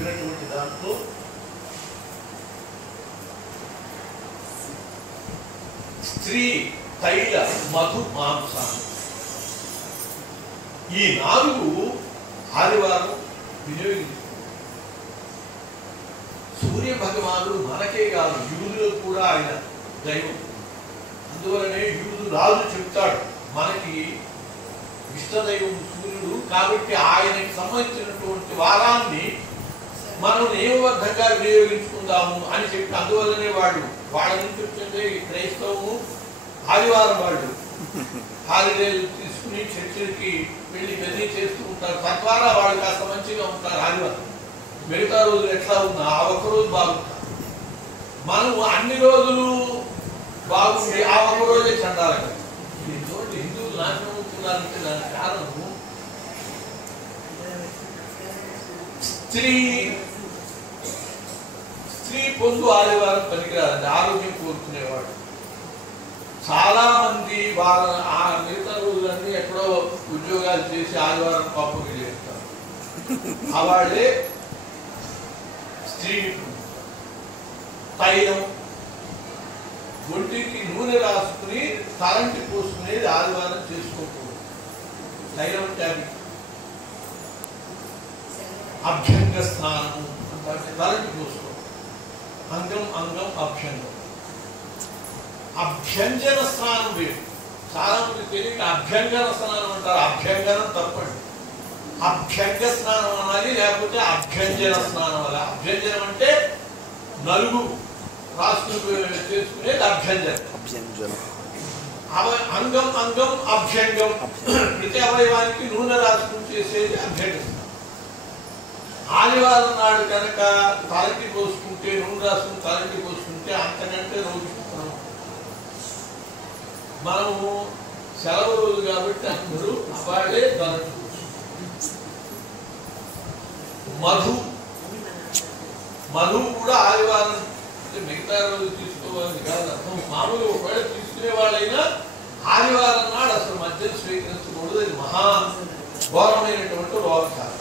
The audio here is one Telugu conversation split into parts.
చెప్పినటువంటి దాంట్లో స్త్రీ తైల మధు మాంసాలు ఈ 4 ఆదివారం వినియోగించు. సూర్య భగవానుడు మనకే కాదు యూదులకు కూడా ఆయన దైవం. అందువలనే యూదు రాజు చెప్తాడు మనకి ఇష్టదైవం సూర్యుడు కాబట్టి ఆయనకి సంబంధించినటువంటి వారాన్ని మనం నియమబద్ధంగా వినియోగించుకుందాము అని చెప్పి అందువల్లనే వాళ్ళ నుంచి వచ్చిందే క్రైస్తవము ఆదివారం వాళ్ళు హాలిడేలు తీసుకుని చర్చిలకి వెళ్ళి గది చేస్తూ ఉంటారు. తద్వారా వాళ్ళు కాస్త మంచిగా ఉంటారు. ఆదివారం మిగతా రోజులు ఎట్లా ఉన్నా ఆ ఒక్కరోజు బాగుంటారు. మనం అన్ని రోజులు బాగుండి ఆ ఒక్కరోజే చండాలి. హిందువులు నాశనం అవుతున్నారంటే దానికి కారణము స్త్రీ పొందు ఆదివారం పనికిరాదండి. ఆరోగ్యం కోరుకునేవాడు చాలా మంది ఆ మిగతా రోజులన్నీ ఎక్కడో ఉద్యోగాలు చేసి ఆదివారం పప్పుకి చేస్తారు. ఆ వాళ్ళే స్త్రీ తైలం ఒంటికి నూనె రాసుకుని తలంటి పోసుకునేది ఆదివారం చేసుకోకూడదు. తైలం అంటే అది అభ్యంగ స్నానము అంటే తలంటి పోసుకో. అంగం అంగం అభ్యంగం. అభ్యంజన స్నానం వేరు. చాలా మంది తెలియక అభ్యంగన స్నానం అంటారు. అభ్యంగనం తప్పండి. అభ్యంగ స్నానం అనాలి, లేకపోతే అభ్యంజన స్నానం అలా. అభ్యంజనం అంటే నలుగు రాసుకుని చేసుకునేది అభ్యంజనం. అంగం అంగం అభ్యంగం. ప్రతి అవయవానికి నూనె రాసుకుని చేసేది అభ్యంగ స్నానం. ఆదివారం నాడు కనుక తలంటి పోసుకుంటే నూనె రాసుకుని తలంటి పోసుకుంటే అంతకంటే రోజు మనము సెలవు రోజు కాబట్టి అందరూ వాళ్ళే తలంటి మధు కూడా ఆదివారం మిగతా రోజు తీసుకోవాలని కాదు అర్థం. మామూలుగా ఒకవేళ తీసుకునే వాళ్ళైనా ఆదివారం నాడు అసలు మద్యం స్వీకరించకూడదు. అది మహా ఘోరమైనటువంటి రోగకాలం.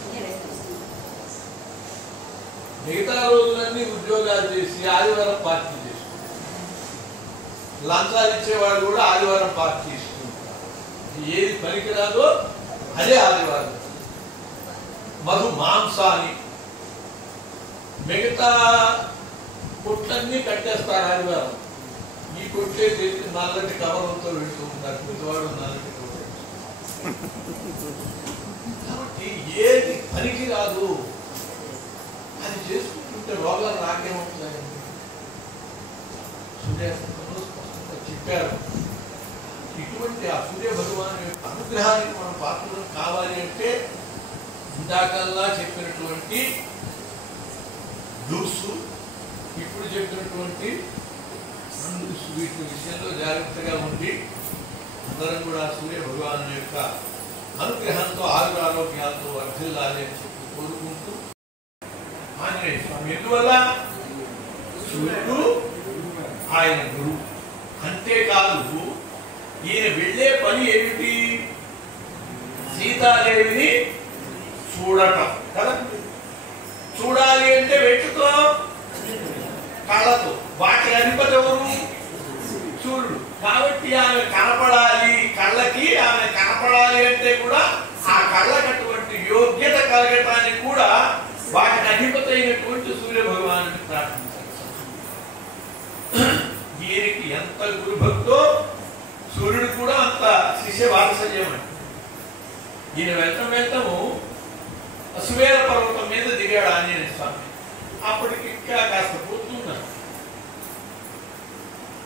మిగతా రోజులన్నీ ఉద్యోగాలు చేసి ఆదివారం పార్టీ చేసుకుంటారు. లంచాలు ఇచ్చేవాళ్ళు కూడా ఆదివారం పార్టీ చేసుకుంటారు. ఏది పనికిరాదో అదే ఆదివారం. మధు మాంసాన్ని మిగతా కొట్లన్నీ కట్టేస్తారు ఆదివారం. ఈ కొట్టే చేసి నల్లటి కవరంతో వెళ్తూ ఉంటారు. ప్రతివాడు నల్లటి కవర్. కాబట్టి ఏది పనికి రాదు అది చేసుకుంటుంటే రోగాలు రాకేమవుతాయండి. సూర్యాస్తమంలో స్పష్టంగా చెప్పారు. ఇటువంటి ఆ సూర్య భగవాన్ యొక్క అనుగ్రహానికి మనం పాత్రలు కావాలి అంటే ఇందాకల్లా చెప్పినటువంటి జ్యూసు ఇప్పుడు చెప్పినటువంటి వీటి విషయంలో జాగ్రత్తగా ఉండి అందరం కూడా సూర్య భగవాను యొక్క అనుగ్రహంతో ఆరోగ్యాలతో వర్ధిల్లాలి అని చెప్పి కోరుకుంటూ ఆంజనేయ స్వామి ఎందువల్ల సూర్యుడు ఆయన గురువు. అంతేకాదు ఈయన వెళ్ళే పని ఏమిటి? సీతాదేవిని చూడటం కదా. చూడాలి అంటే వెట్టుతో కళ్ళతో. వాటి అధిపతి ఎవరు? సూర్యుడు. కాబట్టి ఆమె కనపడాలి, కళ్ళకి ఆమె కనపడాలి అంటే కూడా ఆ కళ్ళకటువంటి యోగ్యత కలగటానికి కూడా వాటికి అధిపతి అయినటువంటి సూర్య భగవాను ప్రార్థించారు. ఈయనకి ఎంత గురుభక్తో సూర్యుడు కూడా అంత శిష్య వాత్సల్యం అండి. ఈయన వెళ్తాము అశ్వేర పర్వతం మీద దిగాడు ఆంజనేయ స్వామి. అప్పటికి ఇంకా కాస్త పోతున్నారు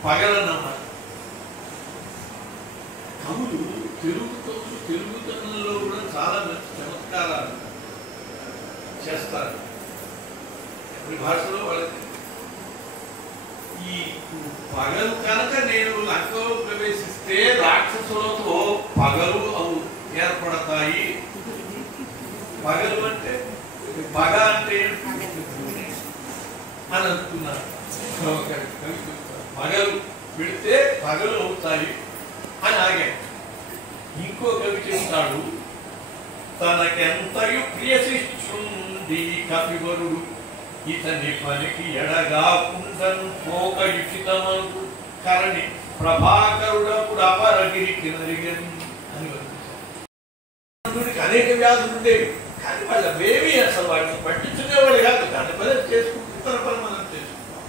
పగలన్నమాట. కవులు తెలుగుతనంలో కూడా చాలా చమత్కారాలు చేస్తారు. ఎవరి భాషలో వాళ్ళకి ఈ పగలు కనుక నేను లంకలో ప్రవేశిస్తే రాక్షసులతో పగలు అవు ఏర్పడతాయి. పగలు అంటే పగ అంటే అని అనుకున్నారు. పగలు పెడితే పగలు అవుతాయి అని ఆగాడు. ఇంకో కవి చెప్తాడు తనకెంతయు ప్రియశిష్యుండైన నుండి కపివరుడు ఇతని పనికి ఎడగాకుండను పోక ఇచ్చితమను కరణి ప్రభాకరుడప్పుడు అపరగిరికి నరిగను అని వర్ణించారు. అనేక వ్యాధులు ఉండేవి, కానీ వాళ్ళవేమీ అసలు వాటిని పట్టించుకునేవాడు కాదు. దాని పని చేసుకుంటూ ఇతర పని మనం చేసుకుంటాం.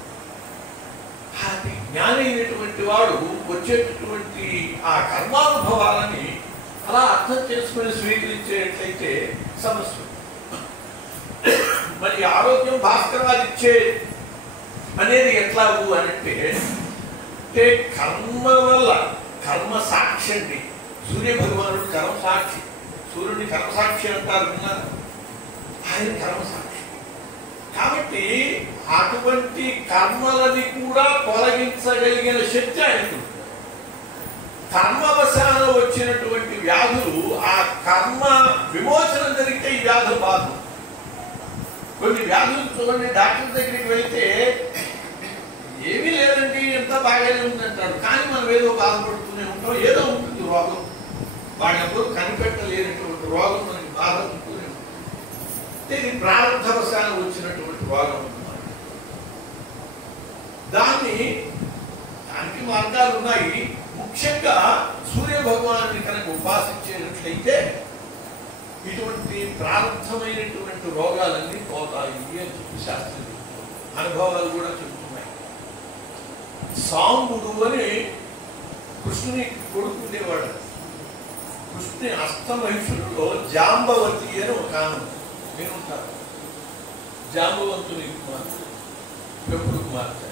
అది జ్ఞాని అయినటువంటి వాడు వచ్చేటటువంటి ఆ కర్మానుభవాలని అలా అర్థం చేసుకుని స్వీకరించేట్లయితే సమస్య. మరి ఆరోగ్యం భాస్కరాదిచ్చే అనేది ఎట్లాగు అనంటే కర్మ వల్ల, కర్మ సాక్షి అండి. సూర్య భగవానుడు కర్మ సాక్షి, సూర్యుడిని కర్మ సాక్షి అంటారు విన్నారు, ఆయన కర్మ సాక్షి. కాబట్టి అటువంటి కర్మలని కూడా తొలగించగలిగిన శక్తి ఆయనకు. కర్మవశాన వచ్చినటువంటి వ్యాధులు ఆ కర్మ విమోచన జరిగితే ఈ వ్యాధులు బాధ. కొన్ని వ్యాధులు చూడండి, డాక్టర్ దగ్గరికి వెళ్తే ఏమీ లేదండి ఎంత బాగానే ఉందంటాడు, కానీ మనం ఏదో బాధపడుతూనే ఉంటాం. ఏదో ఉంటుంది రోగం, వాళ్ళెప్పుడు కనిపెట్టలేనటువంటి రోగం మనకి బాధ ఉంటూనే ఉంటుంది. ఇది ప్రారంభవశాన వచ్చినటువంటి రోగం అన్నమాట. దానికి మార్గాలు ఉన్నాయి. ముఖ్యంగా సూర్య భగవాన్ని కనుక ఉపాసించేటట్లయితే ఇటువంటి ప్రారంభమైనటువంటి రోగాలన్నీ పోతాయి అని చెప్పి శాస్త్రం చెప్తుంది. అనుభవాలు కూడా చెబుతున్నాయి. సాంబుడు అని కృష్ణుని కొడుకుండేవాడు. కృష్ణుని అష్టమహిషులలో జాంబవతి అని ఒక ఆమె వినుంటారు. జాంబవంతుని కుమార్తె, పెప్పుడు కుమార్తె.